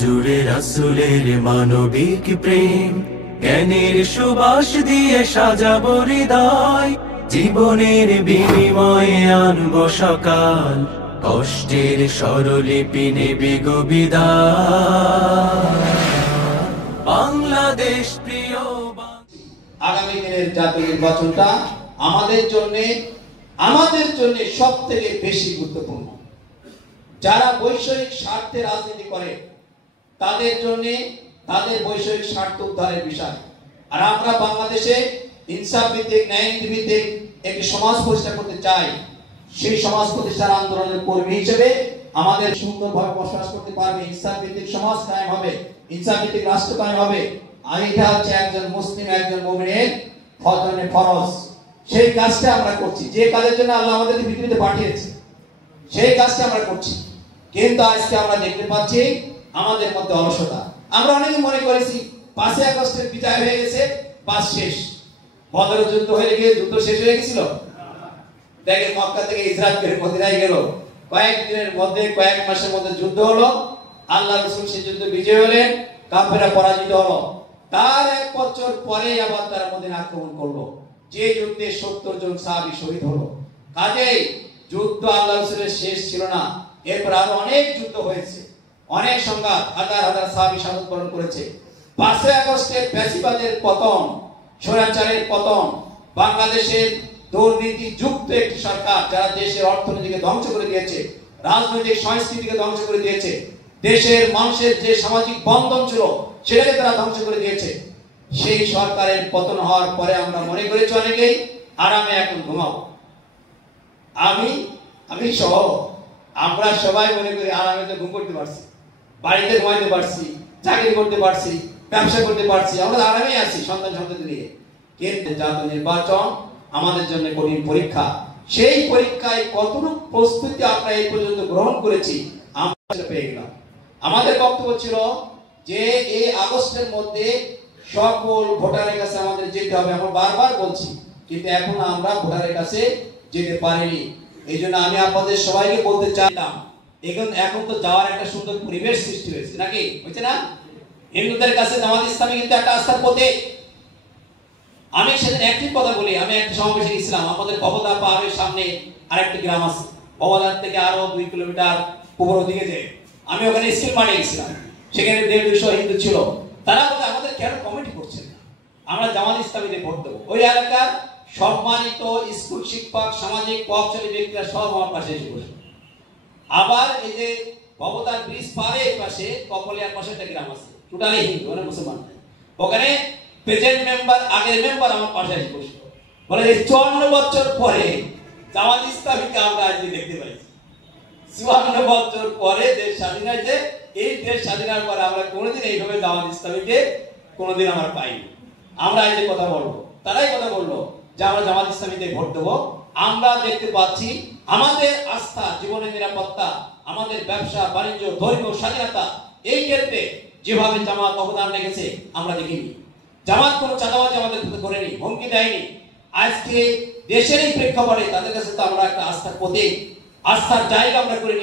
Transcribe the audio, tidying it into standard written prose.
জুড়ে রাসূলের মানবিক প্রেম, জ্ঞানের সুবাস দিয়ে সাজাবো হৃদয়, জীবনের বিনিময়ে আনবো সকাল, কষ্টের স্বরলিপি নেবে গো বিদায়। বাংলাদেশ প্রিয় আগামী দিনের জাতীয় নির্বাচনটা আমাদের জন্য সব থেকে বেশি গুরুত্বপূর্ণ। যারা বৈষয়িক স্বার্থে রাজনীতি করে তাদের জন্য তাদের বৈষয়িক স্বার্থ উদ্ধারের বিষয়। আর আমরা বাংলাদেশে ইনসাফ ভিত্তিক, ন্যায় ভিত্তিক একটি সমাজ প্রতিষ্ঠা করতে চাই। সেই সমাজ প্রতিষ্ঠার আন্দোলনের কর্মী হিসেবে আমাদের সুন্দরভাবে বসবাস করতে পারবে, ইনসাফ ভিত্তিক সমাজ কায়েম হবে, ইনসাফ ভিত্তিক রাষ্ট্র কায়েম হবে। আর এটা হচ্ছে একজন মুসলিম, একজন মুমিনের ফরজ। সেই কাজটা আমরা করছি, যে কাজের জন্য আল্লাহ আমাদের পৃথিবীতে পাঠিয়েছে সেই কাজটা আমরা করছি। কিন্তু আজকে আমরা দেখতে পাচ্ছি আমাদের মধ্যে অলসতা। আমরা অনেকে মনে করেছি 5 আগস্টের বিজয় হয়ে গেছে, বাস শেষ। বদর যুদ্ধ হয়ে গিয়ে যুদ্ধ শেষ হয়ে গেছিল। দেখেন মক্কা থেকে ইসরায়েল মদিনায় গেল, কয়েকদিনের মধ্যে, কয়েক মাসের মধ্যে যুদ্ধ হলো। আল্লাহ রাসূল সেই যুদ্ধে বিজয় হলেন, কাফেররা পরাজিত হলো। তার 1 বছর পরে আবার তারা মদিনা আক্রমণ করলো, যে যুদ্ধে 70 জন সাহাবী শহীদ হলো। কাজেই যুদ্ধ আল্লাহ রাসূলের শেষ ছিল না, এরপর আরো অনেক যুদ্ধ হয়েছে, অনেক সংঘাত, হাজার হাজার সাহাবী শাহাদাত বরণ করেছে। 5 আগস্টের ফ্যাসিবাদের পতন, স্বৈরাচারের পতন, বাংলাদেশের দুর্নীতি যুক্ত একটি সরকার যারা দেশের অর্থনীতিকে ধ্বংস করে দিয়েছে, রাজনৈতিক সংস্কৃতিকে ধ্বংস করে দিয়েছে, দেশের মানুষের যে সামাজিক বন্ধন ছিল সেটাকে তারা ধ্বংস করে দিয়েছে। সেই সরকারের পতন হওয়ার পরে আমরা মনে করেছি অনেকেই আরামে এখন ঘুমাবো। আমি সহ আমরা সবাই মনে করি আরামে তো ঘুম করতে পারছি, বাড়িতে ঘুমাইতে পারছি, চাকরি করতে পারছি, ব্যবসা করতে পারছি, আমরা আরামে আছি সন্তান সন্ততি নিয়ে। কিন্তু জাতীয় নির্বাচন আমাদের জন্য কঠিন পরীক্ষা। সেই পরীক্ষায় কতটুকু প্রস্তুতি আমরা এই পর্যন্ত গ্রহণ করেছি আমরা পেয়ে গেলাম। আমাদের বক্তব্য ছিল যে এই আগস্টের মধ্যে সকল ভোটারের কাছে আমাদের যেতে হবে, আমরা বারবার বলছি, কিন্তু এখন আমরা ভোটারের কাছে যেতে পারিনি। এই জন্য আমি আপনাদের সবাইকে বলতে চাইলাম, এখন তো যাওয়ার একটা সুন্দর পরিবেশ সৃষ্টি হয়েছে, নাকি হয়েছে না? হিন্দুদের কাছে জামাত ইসলামী কিন্তু একটা আস্থার প্রতীক। আমি সেদিন একটি কথা বলি, আমি একটা সমাবেশে গেছিলাম, আমাদের ববদা পাহাড়ের সামনে আরেকটি গ্রাম আছে, ববদার থেকে আরো 2 কিলোমিটার পূর্ব দিকে যে আমি ওখানে স্কুল মাঠে গেছিলাম, সেখানে 150 হিন্দু ছিল। তারা বলে আমাদের কেন কমিটি করছেন না, আমরা জামাত ইসলামীতে ভোট দেবো। ওই এলাকার সম্মানিত স্কুল শিক্ষক, সামাজিক পথচারী ব্যক্তিরা সব আমার পাশে এসে বসে। আবার এই যে ববদার ব্রিজ পারে এই পাশে কপলিয়ার পাশে একটা গ্রাম আছে, টোটালি হিন্দু, মানে মুসলমান। ওখানে প্রেজেন্ট মেম্বার, আগের মেম্বার আমার পাশে এসে বসে বলে 54 বছর পরে জামাত ইসলামীকে আমরা আজ দেখতে পাইছি। 54 বছর পরে দেশ স্বাধীন হয়েছে, এই দেশ স্বাধীন হওয়ার পরে আমরা কোনোদিন এইভাবে জামাত ইসলামীকে কোনোদিন আমরা পাইনি। আমরা এই যে কথা বলবো, তারাই কথা বললো যে আমরা জামাত ইসলামীতে ভোট দেবো। আমরা দেখতে পাচ্ছি আমাদের আস্থা, জীবনের নিরাপত্তা, আমাদের ব্যবসা বাণিজ্য, ধর্মীয় স্বাধীনতা, এই ক্ষেত্রে যেভাবে জামাত অবদান রেখেছে আমরা দেখিনি। জামাত কোনো চাঁদাবাজি আমাদের করেনি, হুমকি দেয়নি। আজকে দেশের এই প্রেক্ষাপটে তাদের কাছে তো আমরা একটা আস্থার প্রতীক, আস্থার জায়গা আমরা করে